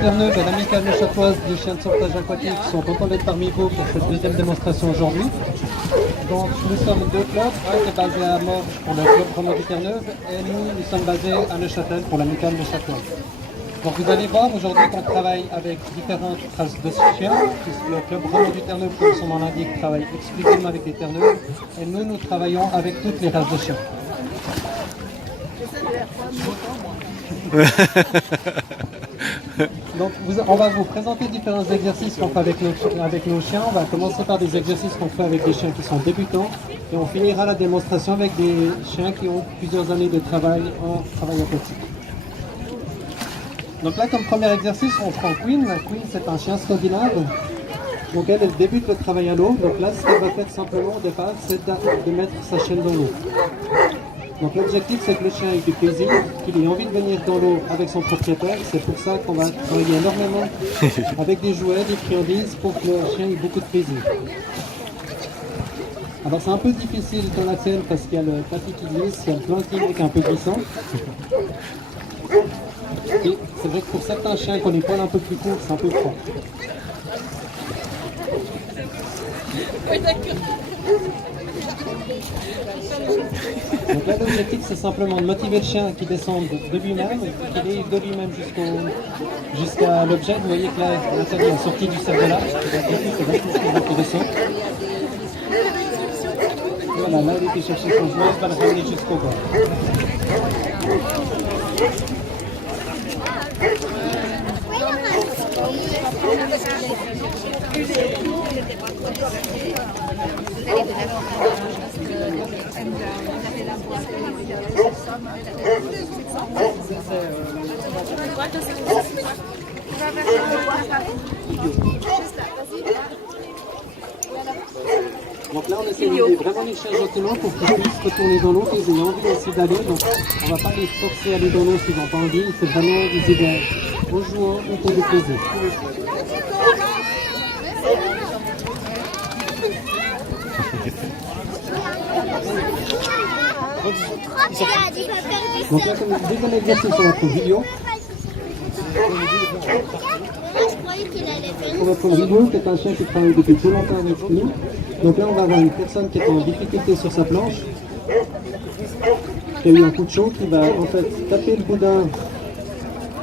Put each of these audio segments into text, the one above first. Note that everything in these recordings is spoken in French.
Terre-Neuve et l'amicale neuchâteloise des chiens de sauvetage aquatique sont contents d'être parmi vous pour cette deuxième démonstration aujourd'hui. Donc nous sommes deux clubs, un qui est basé à Morges pour le club Roman du Terre-Neuve et nous sommes basés à Neuchâtel pour l'amicale neuchâteloise. Donc vous allez voir aujourd'hui qu'on travaille avec différentes races de chiens. Le club Roman du Terre-Neuve, comme son nom l'indique, travaille exclusivement avec les Terre-Neuves et nous travaillons avec toutes les races de chiens. Donc on va vous présenter différents exercices qu'on fait avec nos chiens. On va commencer par des exercices qu'on fait avec des chiens qui sont débutants et on finira la démonstration avec des chiens qui ont plusieurs années de travail en travail aquatique. Donc là, comme premier exercice, on prend Queen. Queen, c'est un chien scandinave. Donc elle débute le travail à l'eau. Donc là, ce qu'elle va faire simplement au départ, c'est de mettre sa chaîne dans l'eau. Donc l'objectif, c'est que le chien ait du plaisir, qu'il ait envie de venir dans l'eau avec son propriétaire. C'est pour ça qu'on va travailler énormément avec des jouets, des friandises, pour que le chien ait beaucoup de plaisir. Alors c'est un peu difficile dans la scène parce qu'il y a le tapis qui glisse, il y a le planking qui est un peu glissant. Et c'est vrai que pour certains chiens qui ont les poils un peu plus courts, c'est un peu froid. Oui, d'accord. Donc là, l'objectif, c'est simplement de motiver le chien qui descende de lui-même, qu'il aille de lui-même jusqu'à l'objet. Vous voyez que là, Nathalie est sortie du cerf-de-là. Donc, il descend. Voilà, là, il était chercher son jouet, il va le ramener jusqu'au bord. Donc là, on essaie de vraiment les chiens gentiment pour qu'ils puissent retourner dans l'eau, qu'ils aient envie aussi d'aller. Donc on ne va pas les forcer à aller dans l'eau s'ils n'ont pas envie. C'est vraiment des idées en jouant ou pour du plaisir. Donc là, comme deuxième exercice, on va prendre Rio. On va prendre Rio, qui est un chien qui travaille depuis plus longtemps avec nous. Donc là, on va avoir une personne qui est en difficulté sur sa planche, qui a eu un coup de chaud, qui va en fait taper le boudin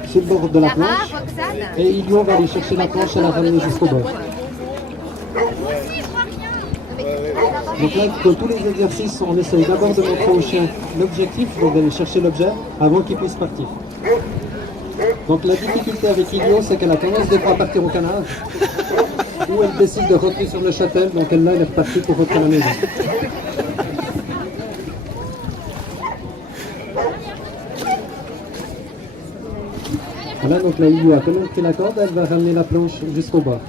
sur le bord de la planche, et Rio va aller chercher la planche et la ramener jusqu'au bord. Donc là, pour tous les exercices, on essaye d'abord de montrer au chien l'objectif, donc d'aller chercher l'objet avant qu'il puisse partir. Donc la difficulté avec Ilio, c'est qu'elle a tendance des fois à partir au canal, ou elle décide de rentrer sur le châtel, donc elle est repartie pour rentrer à la maison. Voilà, donc là, Ilio a quand même pris la corde, elle va ramener la planche jusqu'au bord.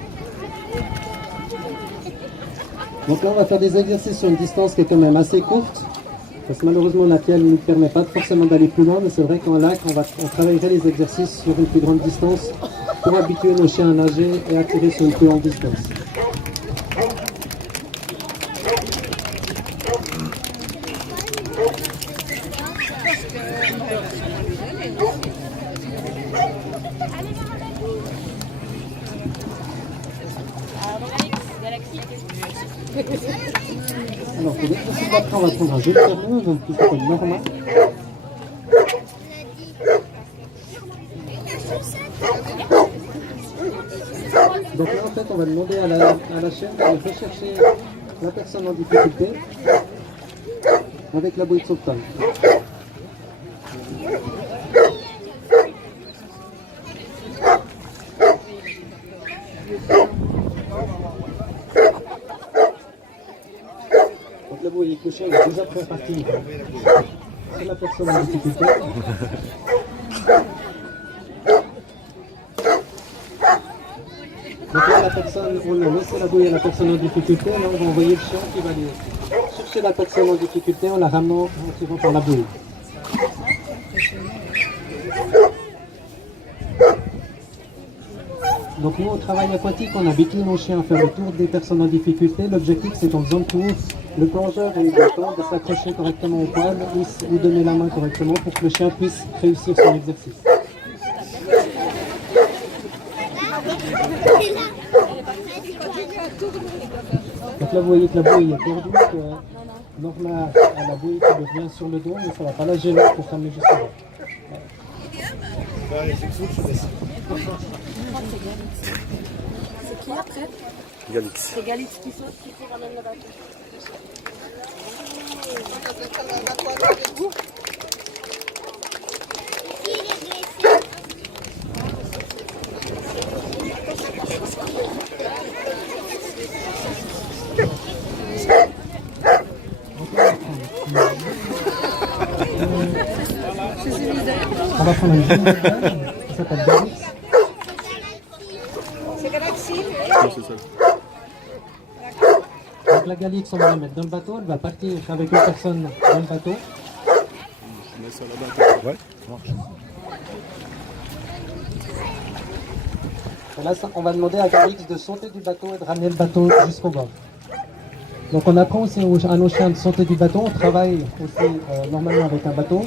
Donc là, on va faire des exercices sur une distance qui est quand même assez courte, parce que malheureusement, la pielle ne nous permet pas forcément d'aller plus loin, mais c'est vrai qu'en lac, on travaillerait les exercices sur une plus grande distance pour habituer nos chiens à nager et à tirer sur une plus longue distance. Alors, pour l'exercice d'après, on va prendre un jeu de Terre-Neuve qui s'appelle Norma. Donc là, en fait, on va demander à la chaîne d'aller rechercher la personne en difficulté avec la bouée de sauvetage. Donc la bouée est couchée, elle est déjà prête à partir. C'est la personne en difficulté. Donc là, la personne, on a laissé la bouée à la personne en difficulté, là on va envoyer le chien qui va aller chercher la personne en difficulté en la ramenant en tirant par la bouée. Donc nous, au travail aquatique, on habitue nos chiens à faire le tour des personnes en difficulté. L'objectif, c'est qu'en faisant le tour, le plongeur ait le temps de s'accrocher correctement au poil ou donner la main correctement pour que le chien puisse réussir son exercice. Donc là, vous voyez que la bouée est tordue, que Norma a la bouée qui revient sur le dos, mais ça ne va pas la gêner pour s'amener jusqu'à là. C'est qui après? Galix. C'est Galix qui saute, qui ramène le bateau. On va prendre une deuxième qui s'appelle Galix. C'est Galaxy. C'est ça. Donc la Galix, on va la mettre dans le bateau, elle va partir avec une personne dans le bateau. On met ça là-bas. Ouais, ça marche. Et là, on va demander à Galix de sauter du bateau et de ramener le bateau jusqu'au bord. Donc on apprend aussi à nos chiens de sauter du bateau, on travaille aussi normalement avec un bateau.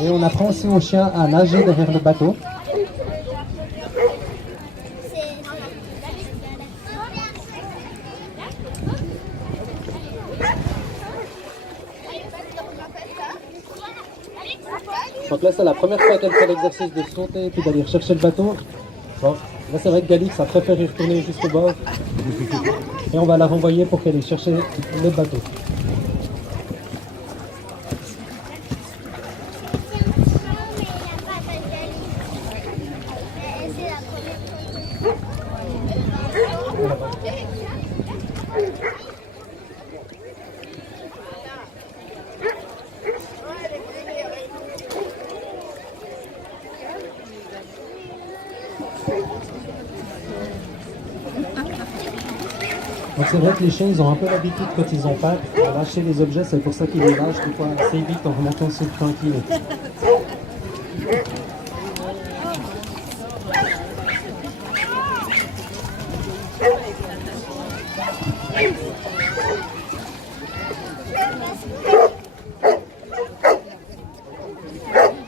Et on apprend aussi aux chiens à nager derrière le bateau. Donc là, c'est la première fois qu'elle fait l'exercice de sauter et puis d'aller chercher le bateau. Bon, là, c'est vrai que Galix a préféré retourner jusqu'au bord. Et on va la renvoyer pour qu'elle aille chercher le bateau. Donc c'est vrai que les chiens, ils ont un peu l'habitude quand ils ont peur à lâcher les objets, c'est pour ça qu'ils les lâchent des fois assez vite en remontant sur le tranquille.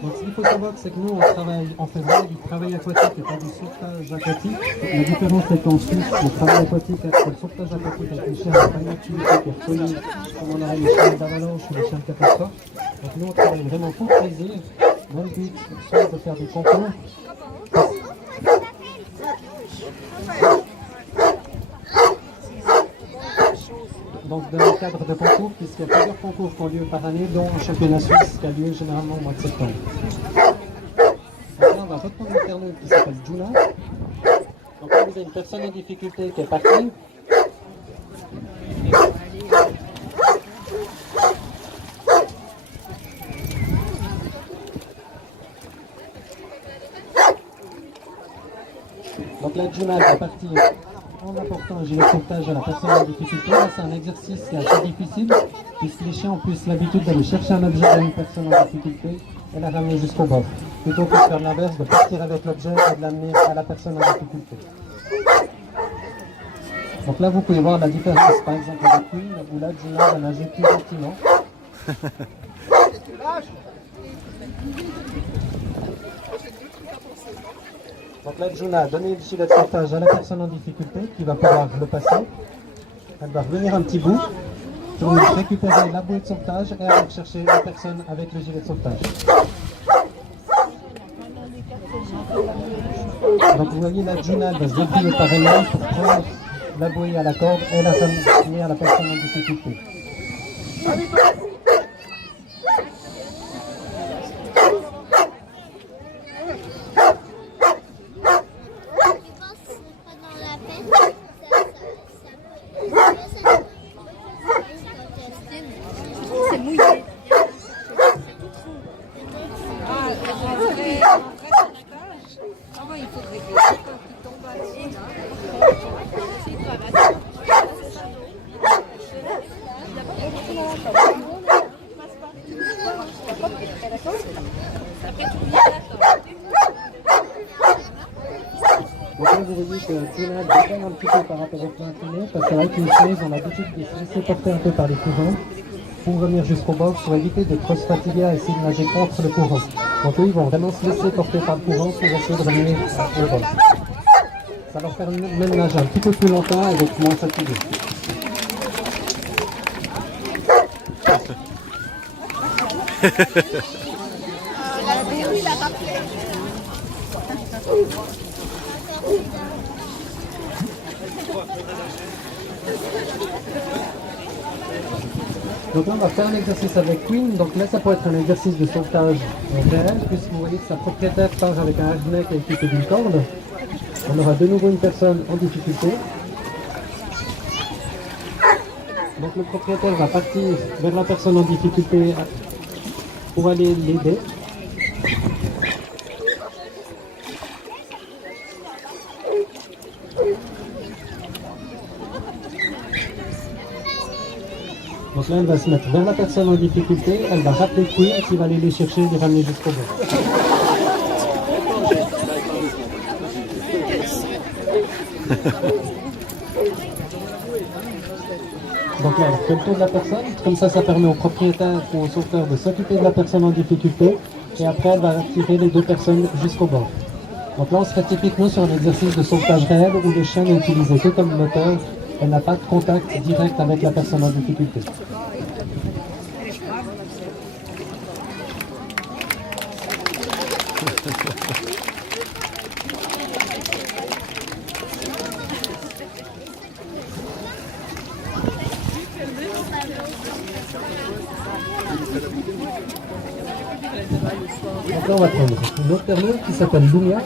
Donc ce qu'il faut savoir, c'est que nous, on fait vraiment du travail aquatique et pas du sauvetage aquatique. La différence, c'est qu'en Suisse, le travail aquatique, c'est le sauvetage aquatique avec les chiens, c'est pas une activité qui est reconnue comme on aurait les chiens d'avalanche ou les chiens de catastrophe. Donc nous, on travaille vraiment pour plaisir, dans le but, soit de faire des concours. Donc dans le cadre de concours, puisqu'il y a plusieurs concours qui ont lieu par année, dont un championnat suisse qui a lieu généralement au mois de septembre. Donc là, on va reprendre une terre-neuve qui s'appelle Juna. Donc là, vous avez une personne en difficulté qui est partie. Donc là, Juna elle va partir en apportant un gilet de sauvetage à la personne en difficulté. Là, c'est un exercice qui est assez difficile, puisque les chiens ont plus l'habitude d'aller chercher un objet à une personne en difficulté et la ramener jusqu'au bord. Plutôt que de faire l'inverse, de partir avec l'objet et de l'amener à la personne en difficulté. Donc là, vous pouvez voir la différence, par exemple, avec lui, où là, Juna va nager plus gentiment. Donc là, Juna a donné le gilet de sauvetage à la personne en difficulté qui va pouvoir le passer. Elle va revenir un petit bout pour récupérer la bouée de sauvetage et aller chercher la personne avec le gilet de sauvetage. Donc vous voyez là, Juna va se débrouiller par elle-même pour prendre la bouée à la corde et la ramener à la personne en difficulté. C'est mouillé. Comment il faut régler ça quand il tombe à Donc là, vous voyez que Juna décale un petit peu par rapport au plan incliné, parce que là, les chiens, ils ont l'habitude de se laisser porter un peu par les courants pour revenir jusqu'au bord, pour éviter de trop se fatiguer à essayer de nager contre le courant. Donc eux, ils vont vraiment se laisser porter par le courant pour essayer de revenir au bord. Ça leur permet de nager un petit peu plus longtemps et d'être moins fatigués. Donc là, on va faire un exercice avec Queen. Donc là, ça peut être un exercice de sauvetage réel, puisque vous voyez que sa propriétaire part avec un harnais qui est équipé d'une corde. On aura de nouveau une personne en difficulté. Donc le propriétaire va partir vers la personne en difficulté pour aller l'aider. Donc là, elle va se mettre vers la personne en difficulté, elle va rappeler Queen qui va aller les chercher et les ramener jusqu'au bout. Donc là, elle fait le tour de la personne, comme ça permet au propriétaire ou au sauveteur de s'occuper de la personne en difficulté, et après elle va attirer les deux personnes jusqu'au bord. Donc là, on serait typiquement sur un exercice de sauvetage réel où le chien n'est utilisé que comme moteur, elle n'a pas de contact direct avec la personne en difficulté. Donc là, on va prendre une autre terminale qui s'appelle Lumia.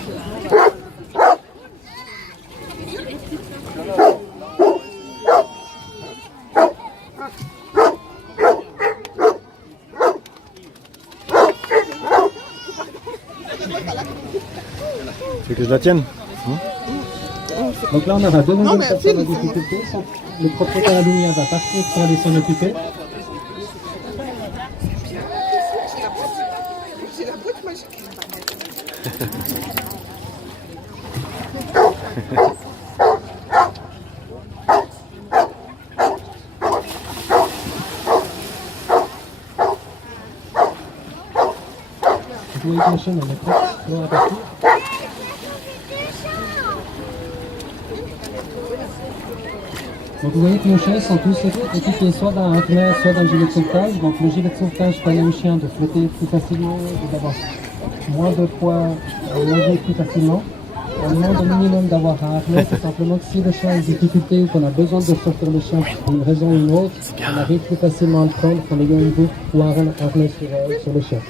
Tu veux que je la tienne? Donc là, on aura deux nouvelles personnes en difficulté. Le propriétaire Lumia va partir pour aller s'en occuper. J'ai la boîte magique. Vous voyez que la chaîne, elle est prête à partir. Donc vous voyez que nos chiens sont tous équipés soit d'un harnais, soit d'un gilet de sauvetage. Donc le gilet de sauvetage permet au chien de flotter plus facilement et d'avoir moins de poids à nager plus facilement. On demande au minimum d'avoir un harnais, c'est simplement que si le chien a une difficulté ou qu'on a besoin de sortir le chien pour une raison ou une autre, on arrive plus facilement à le prendre qu'en ayant une boucle ou un harnais sur le chien.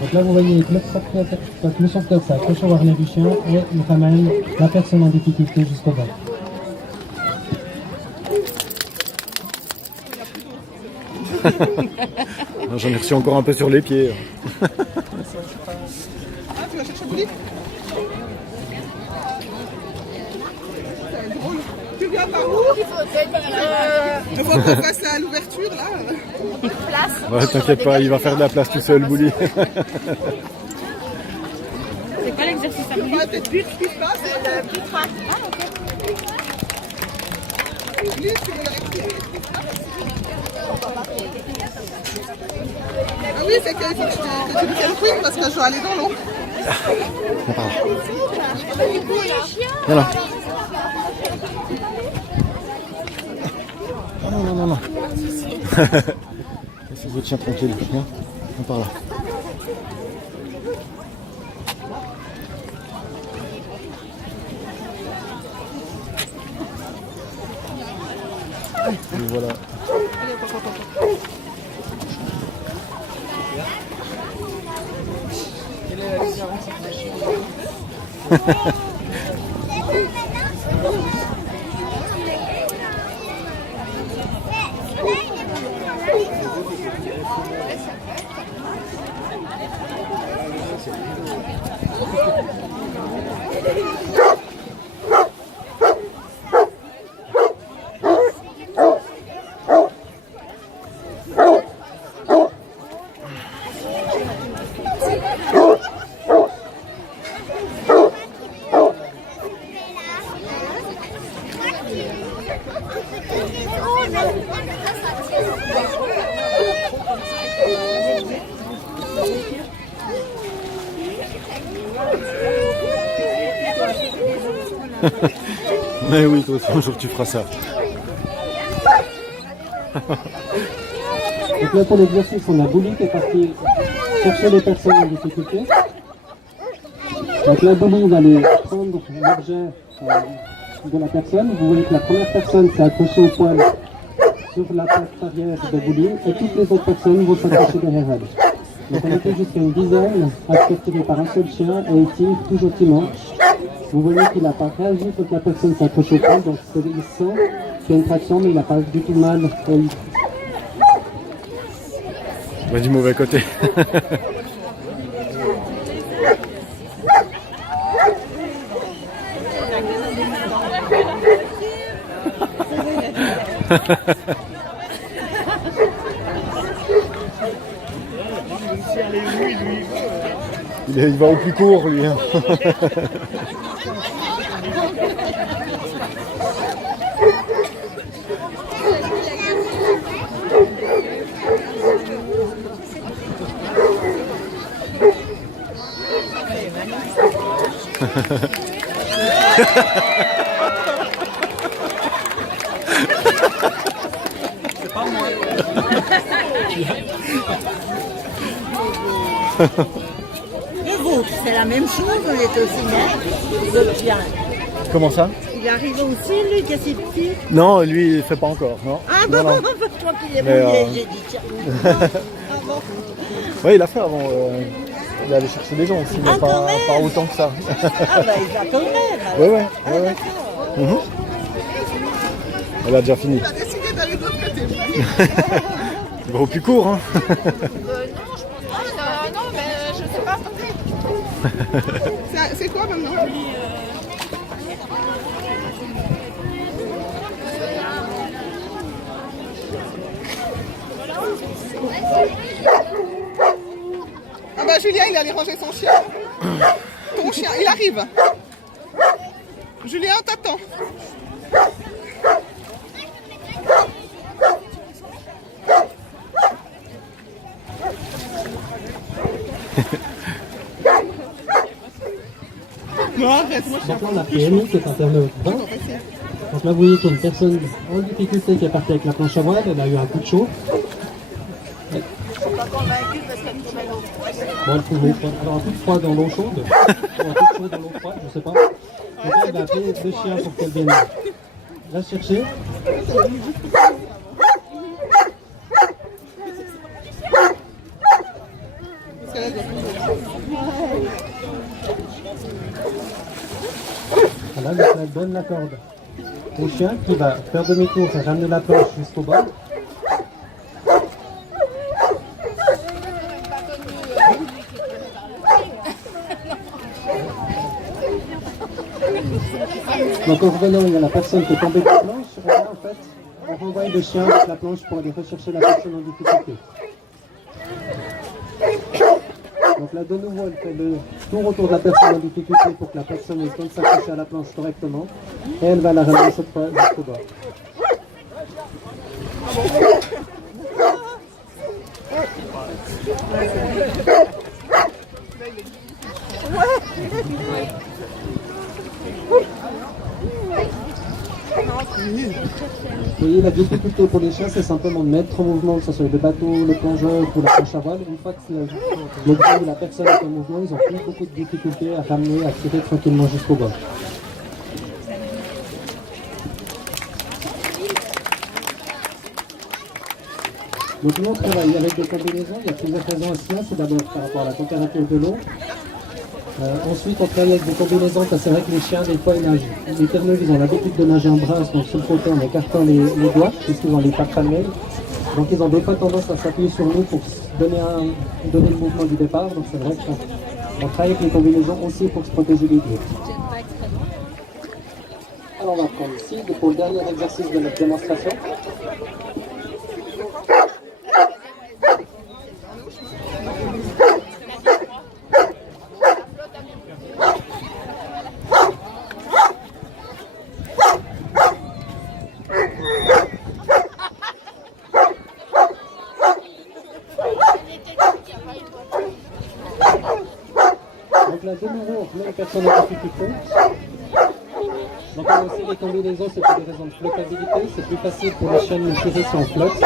Donc là vous voyez que le propriétaire, donc le sauveteur s'accroche au harnais du chien et il ramène la personne en difficulté jusqu'au bas. J'en ai reçu encore un peu sur les pieds. Ah, tu vas chercher Bolly? C'est drôle. Tu viens par où? On voit qu'on passe à l'ouverture là. Ouais, t'inquiète pas, il va faire de la place tout seul, Bouli. C'est quoi l'exercice à On va peut-être vite ce qui se passe. le plus fort. Ah, ok. Lui, c'est le rectifier. Ah oui, c'est qu'il faut que tu me tiennes quick parce que je dois aller dans l'eau. Voilà. Non, non. Laissez votre chien tranquille. Viens, on part là. Et voilà. Mais oui, toi aussi, un jour tu feras ça. Donc là pour l'exercice, on a Bouli qui est parti chercher les personnes en difficulté. Donc là Bouli va aller prendre l'objet de la personne. Vous voyez que la première personne s'est accrochée au poil sur la patte arrière de Bouli et toutes les autres personnes vont s'accrocher derrière elle. Donc on était jusqu'à une dizaine à se faire tirer par un seul chien et il tire tout gentiment. Vous voyez qu'il n'a pas réagi quand la personne s'accroche au poil, donc il sent qu'il y a une traction mais il n'a pas du tout mal. Bah, du mauvais côté. Il va au plus court, lui. Hein. C'est pas moi. Le vôtre, c'est la même chose, on est aussi net, le chien. Comment ça? Il arrive aussi, lui, qui a ses petits. Non, lui, il fait pas encore, non. Ah non, bon, non. toi qui l'es Mais, mouillé, j'ai dit tiens. Oui, il a fait avant. Il est allé chercher des gens aussi, mais Ah, quand pas même. autant que ça. Ah bah il va quand même. Ouais. Ah d'accord. Mhm. Elle a déjà fini. Il a décidé d'aller de l'autre côté. Il va au plus court, hein. Non, je pense pas. Non, mais je sais pas. C'est quoi maintenant? Ah bah Julien, il est allé ranger son chien. Ton chien, il arrive. Julien, t'attends. Non, arrête, moi je suis Donc là, on a PMI qui est intervenu au bain. Donc là, vous voyez qu'il y a une personne en difficulté qui est partie avec la planche à voile. Elle a eu un coup de chaud. Bon, elle trouve l'eau froide. Alors, un coup de froid dans l'eau chaude. Ou un coup de chaud dans l'eau froide, je sais pas. Donc là, elle va appeler le chien pour qu'elle vienne la chercher. Voilà, donc elle donne la corde au chien qui va faire demi-tour et ramener la planche jusqu'au bas. Donc en revenant, il y a la personne qui est tombée de la planche. Et là, en fait, on renvoie le chien avec la planche pour aller rechercher la personne en difficulté. Donc là, de nouveau, elle fait le tour autour de la personne en difficulté pour que la personne ait le temps de s'accrocher à la planche correctement. Et elle va la ramener cette fois jusqu'au bas. Vous voyez, la difficulté pour les chiens, c'est simplement de mettre en mouvement, que ce soit le bateau, le plongeur ou la planche à voile. Une fois que le gars ou la personne est en mouvement, ils ont plus beaucoup de difficultés à ramener, à tirer tranquillement jusqu'au bas. Donc nous, on travaille avec des combinaisons. Il y a plusieurs raisons à cela. C'est d'abord par rapport à la température de l'eau. Ensuite, on travaille avec des combinaisons parce que c'est vrai que les chiens, des fois, ils nagent. Les terneaux, ils ont l'habitude de nager en brasse, donc sur le côté, en écartant les doigts, puisqu'ils ont les pattes palmées. Donc, ils ont des fois tendance à s'appuyer sur nous pour donner le mouvement du départ. Donc, c'est vrai qu'on travaille avec les combinaisons aussi pour se protéger les pieds. Alors, on va prendre ici pour le dernier exercice de notre démonstration. Donc là, de nouveau, on remet les personnes en difficulté. Donc on a aussi les combinaisons, c'est pour des raisons de flottabilité. C'est plus facile pour les chiens de nous tirer si on flotte.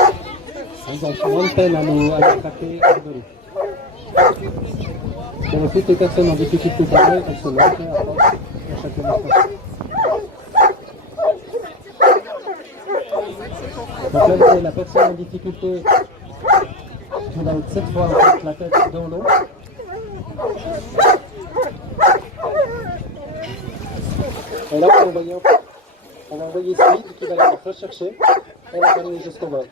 Ils ont souvent de peine à nous attraper hors de l'eau. Et ensuite, les personnes en difficulté pareille, elles se lèvent et approchent à chaque démonstration. Donc là, vous avez la personne en difficulté qui va être cette fois en fait, la tête dans l'eau. Et là, on va envoyer Smith qui va aller la rechercher et la ramener jusqu'au bord.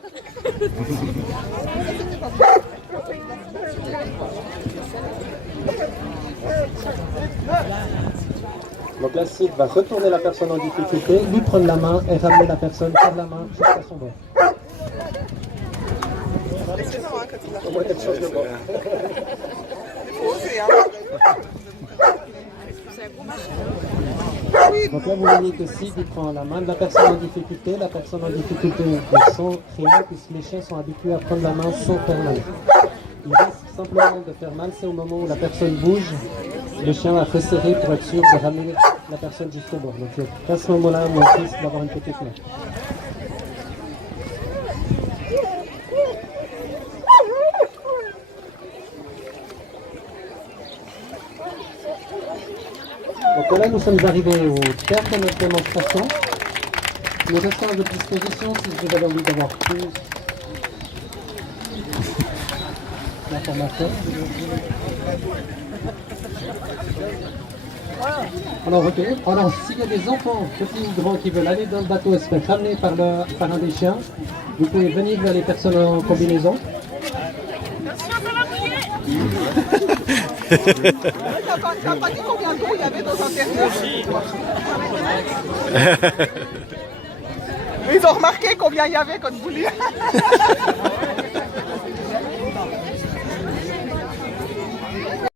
Donc là, Sid va retourner la personne en difficulté, lui prendre la main et ramener la personne par la main jusqu'à son bord. Excellent, hein, quand il a Au moins quelque chose de bon. faut oser, hein. Donc là, vous voyez que Sid il prend la main de la personne en difficulté ne sent rien puisque les chiens sont habitués à prendre la main sans faire mal. Il risque simplement de faire mal, c'est au moment où la personne bouge, le chien va resserrer pour être sûr de ramener la personne jusqu'au bord. Donc c'est à ce moment-là où on risque d'avoir une petite main. Donc là, nous sommes arrivés au terme de notre démonstration. Nous restons à votre disposition si vous avez envie d'avoir plus d'informations. Alors, ok. Alors, s'il y a des enfants, petits ou grands, qui veulent aller dans le bateau et se faire ramener par un des chiens, vous pouvez venir vers les personnes en combinaison. T'as pas dit combien d'eau il y avait dans l'intérieur? Ils ont remarqué combien il y avait quand vous voulez.